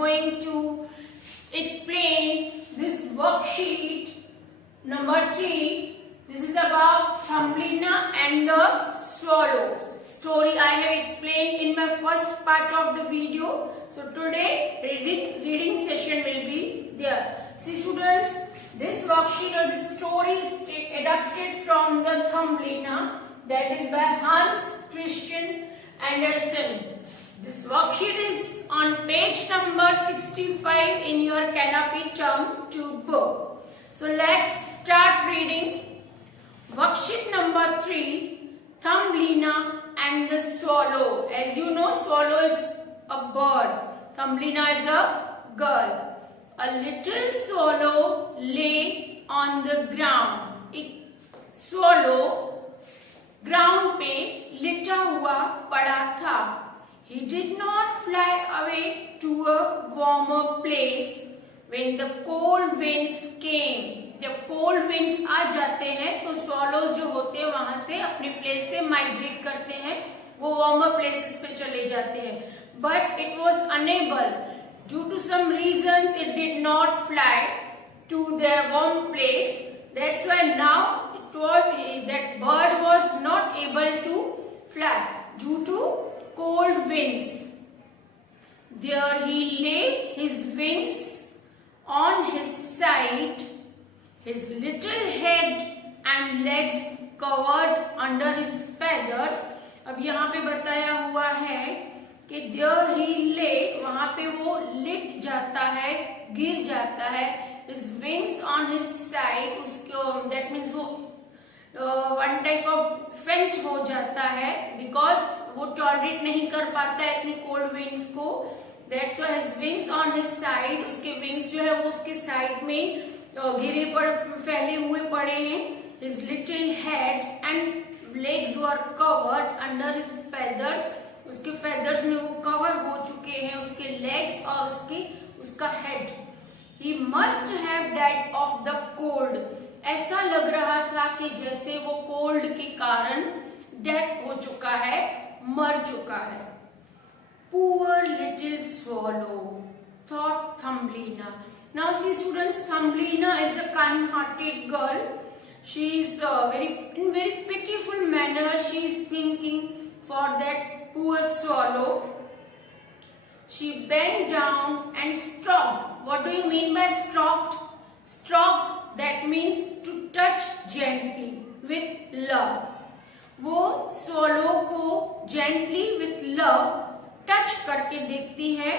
going to explain this worksheet number 3. This is about Thumbelina and the swallow. Story I have explained in my first part of the video. So today reading session will be there. See students, this worksheet or this story is adapted from the Thumbelina, that is by Hans Christian Andersen. This worksheet is on page number 65 in your Canopy Term 2 book. So let's start reading. Worksheet number 3, Thumbelina and the swallow. As you know, swallow is a bird, Thumbelina is a girl. A little swallow lay on the ground. एक swallow ground पे लिटा हुआ पड़ा था. He did not fly away to a warmer place when the cold winds came. जब cold winds आ जाते हैं तो swallows जो होते हैं वहां से अपने प्लेस से माइग्रेट करते हैं, वो warmer places पे चले जाते हैं. But it was unable. Due to some reasons, it did not fly to their warm place. That's why now that bird was not able to fly due to cold winds. There he lay, his wings on his side, his little head and legs covered under his feathers. अब यहाँ पे बताया हुआ है कि there he lay, वहां पे वो लिट जाता है, गिर जाता है. his wings on his side, उसको that means वो one type of faint हो जाता है because वो टॉलरेट नहीं कर पाता है इतनी कोल्ड विंड्स को. That's why his wings on his side, उसके विंग्स जो है वो उसके साइड में गिरे फैले हुए पड़े हैं. his little head and legs were covered under his feathers, उसके फेदर्स में वो कवर हो चुके हैं, उसके लेग्स और उसका head. He must have died of the cold. ऐसा लग रहा था कि जैसे वो कोल्ड के कारण डेथ हो चुका है, मर चुका है. Poor little swallow, thought Thumbelina. Now see students, Thumbelina is a kind-hearted girl. She is in very pitiful manner. She is thinking for that poor swallow. She bent down and stroked. What do you mean by stroked? Stroked, that means to touch gently with love. वो swallow को gently with love touch करके देखती है.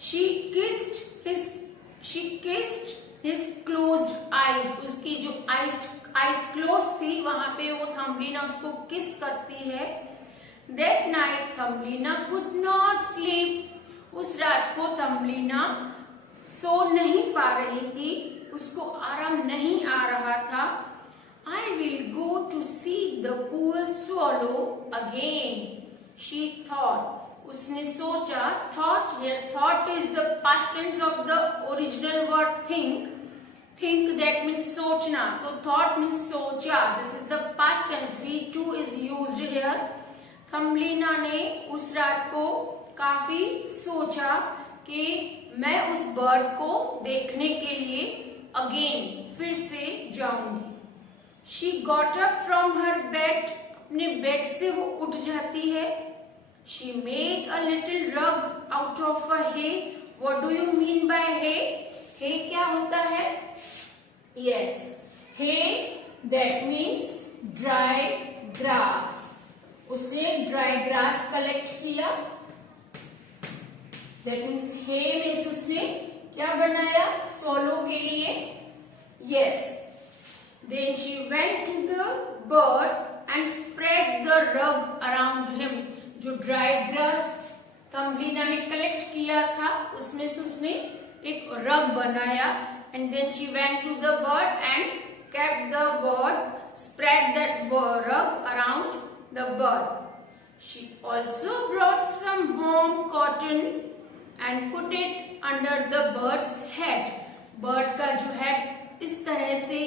She kissed his closed eyes. उसकी जो eyes closed थी वहां पे वो Thumbelina उसको किस करती है. That night Thumbelina could not sleep. उस रात को Thumbelina सो नहीं पा रही थी, उसको आराम नहीं आ रहा था. I will go to see the poor swallow again, she thought. उसने सोचा. Thought here, thought is the past tense of the original word think. Think that means सोचना, तो thought means सोचा. This is the past tense. V2 is used here. Thumbelina ने उस रात को काफी सोचा कि मैं उस बर्ड को देखने के लिए अगेन फिर से जाऊंगी. She got up from her bed. अपने बेड से वो उठ जाती है. She made a little rug out of a hay. What do you mean by hay? Hay क्या होता है? Yes, hay that means dry grass. उसने dry grass collect किया. That means hay में से उसने क्या बनाया? swallow के लिए. Yes. Then she went to the bird and spread the rug around him. जो dry grass Thumbelina ने collect किया था उसमें से उसने एक rug बनाया. And then she went to the bird and kept the bird, spread that rug around the bird. She also brought some warm cotton and put it under the bird's head. Bird का जो head इस तरह से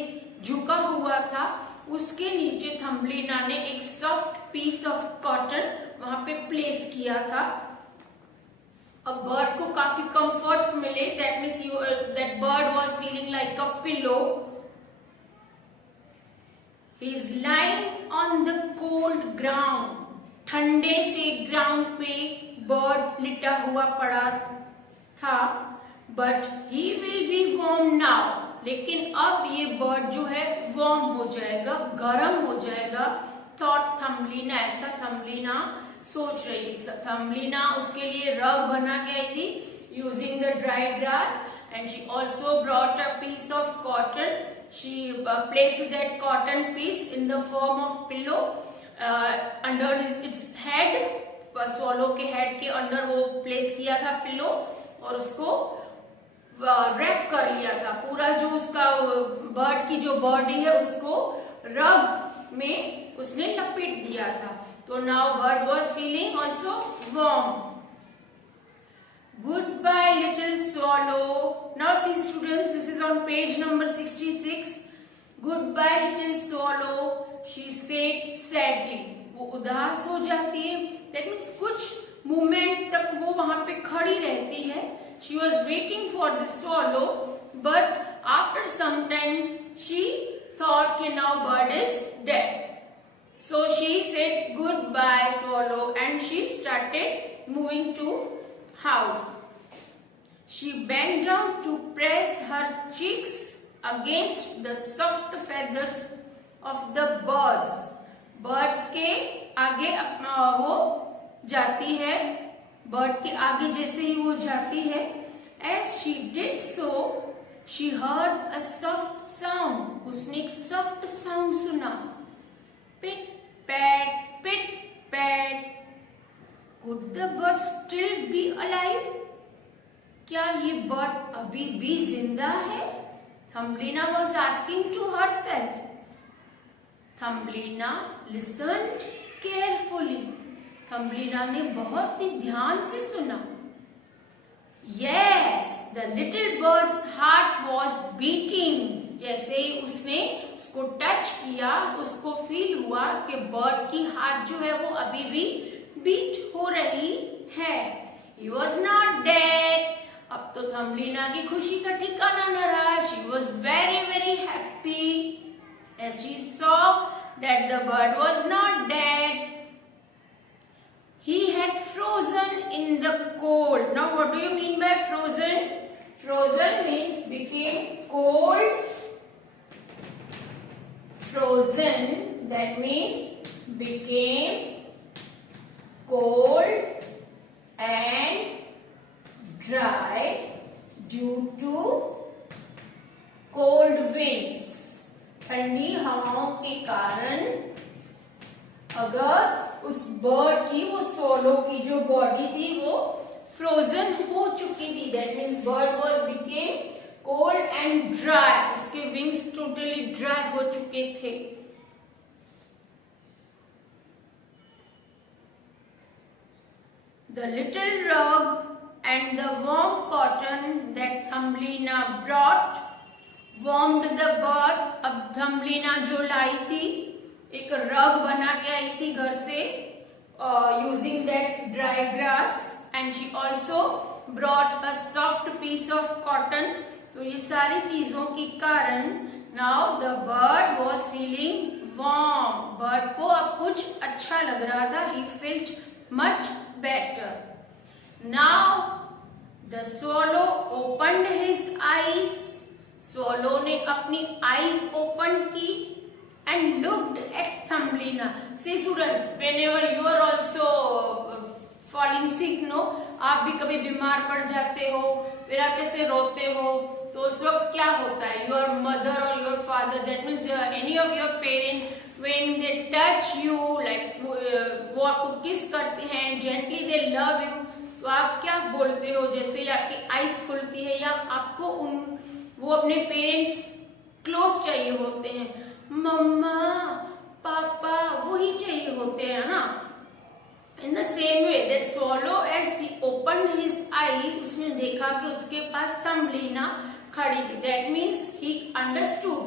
झुका हुआ था, उसके नीचे Thumbelina ने एक soft piece of cotton वहां पे प्लेस किया था. अब बर्ड को काफी कंफर्ट्स मिले, that means that bird was feeling like a pillow. He is lying on the cold ground. ठंडे से ग्राउंड पे बर्ड लिटा हुआ पड़ा था. But he will be warm now. लेकिन अब ये बर्ड जो है वार्म हो जाएगा, गर्म हो जाएगा. थॉट थम्बलीना, ऐसा थम्बलीना सोच रही थी. थम्बलीना उसके लिए रग बना के आई थी using the dry grass, and she also brought a piece of cotton. She placed that cotton piece in the form of pillow under its head. Swallow के हेड के अंडर वो प्लेस किया था पिलो, और उसको रैप कर लिया था. पूरा जो उसका बर्ड की जो बॉडी है उसको रग में उसने लपेट दिया था. तो now bird was feeling also warm. Good bye little swallow. Now see students, this is on page number 66. Good bye little swallow, she said sadly. वो उदास हो जाती है. दैट मीन्स कुछ मोमेंट तक वो वहां पे खड़ी रहती है. She was waiting for the swallow, but after some time she thought that now bird is dead. So she said goodbye swallow, and she started moving to house. She bent down to press her cheeks against the soft feathers of the birds. Birds के आगे वो जाती है. Bird के आगे जैसे ही वो जाती है, as she did so, she heard a soft sound. उसने एक सॉफ्ट साउंड सुना. Pit pat, pit pat. Could the bird still be alive? क्या ये बर्ड अभी भी जिंदा है? Thumbelina was asking to herself. Thumbelina listened carefully. Thumbelina ने बहुत ही ध्यान से सुना. Yes, the little bird's heart was beating. जैसे ही उसने उसको टच किया, उसको फील हुआ कि बर्ड की हार्ट जो है वो अभी भी बीट हो रही है. He was not dead. अब तो थम्बलीना की खुशी का ठिकाना न रहा. She was very very happy as she saw that the bird was not dead. He had frozen in the cold. Now what do you mean by frozen? Frozen means became cold. Frozen, that means became cold and dry due to cold winds. ठंडी हवाओं के कारण अगर उस bird की, वो solo की जो बॉडी थी वो फ्रोजन हो चुकी थी. That means bird was became cold and dry. उसके विंग्स टोटली ड्राई हो चुके थे. The little rug and the warm cotton that Thumbelina brought warmed the bird. अब थम्बलीना जो लाई थी, एक रग बना के आई थी घर से using that dry grass, and she also brought a soft piece of cotton. तो ये सारी चीजों के कारण now the bird was feeling warm. Bird को अब कुछ अच्छा लग रहा था. He felt much better. Now the swallow opened his eyes. Swallow ने अपनी आईज ओपन की and looked at Thumbelina. See students, whenever you are also falling sick, no, आप भी कभी बीमार पड़ जाते हो, फिर आप कैसे रोते हो, तो उस वक्त क्या होता है? Your mother or your father, that means any of your parents, when they touch you, like वो आपको किस करते हैं, gently they love you, तो आप क्या बोलते हो? जैसे ही आपकी आईज खुलती है या आपको वो अपने पेरेंट्स क्लोज चाहिए होते हैं, मम्मा पापा वही चाहिए होते हैं ना. In the same way that swallow as he opened his eyes, उसने देखा कि उसके पास थम्बलीना खड़ी थी. That means he understood,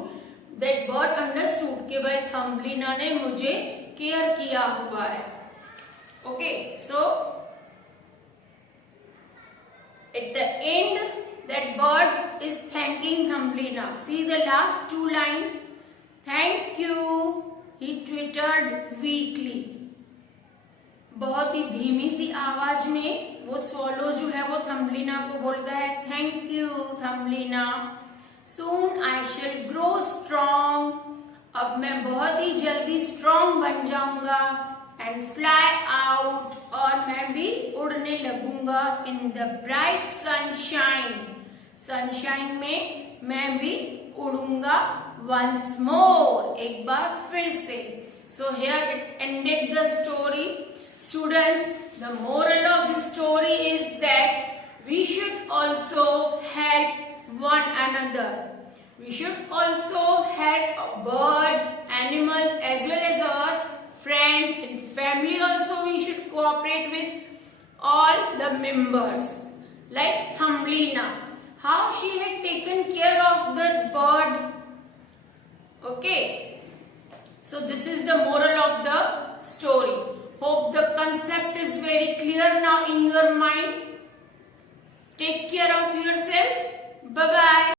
that bird understood कि भाई थम्बलीना ने मुझे केयर किया हुआ है. Okay, so At the end, that bird is thanking Thumbelina. See the last two lines. Thank you, he twittered weakly. बहुत ही धीमी सी आवाज में वो स्वॉलो जो है वो थम्बलिना को बोलता है, thank you Thumbelina, soon I shall grow strong, अब मैं बहुत ही जल्दी स्ट्रॉन्ग बन जाऊंगा, एंड फ्लाई आउट, और मैं भी उड़ने लगूंगा, in the bright sunshine, sunshine में मैं भी उड़ूंगा, वंस मोर, एक बार फिर से. So here it ended the story. Students, the moral of the story is that we should also help one another. We should also help birds, animals, as well as our friends and family also. We should cooperate with all the members. Like Thumbelina, how she had taken care of the bird. Okay. So this is the moral of the story. Hope the concept is very clear now in your mind. Take care of yourself. Bye-bye.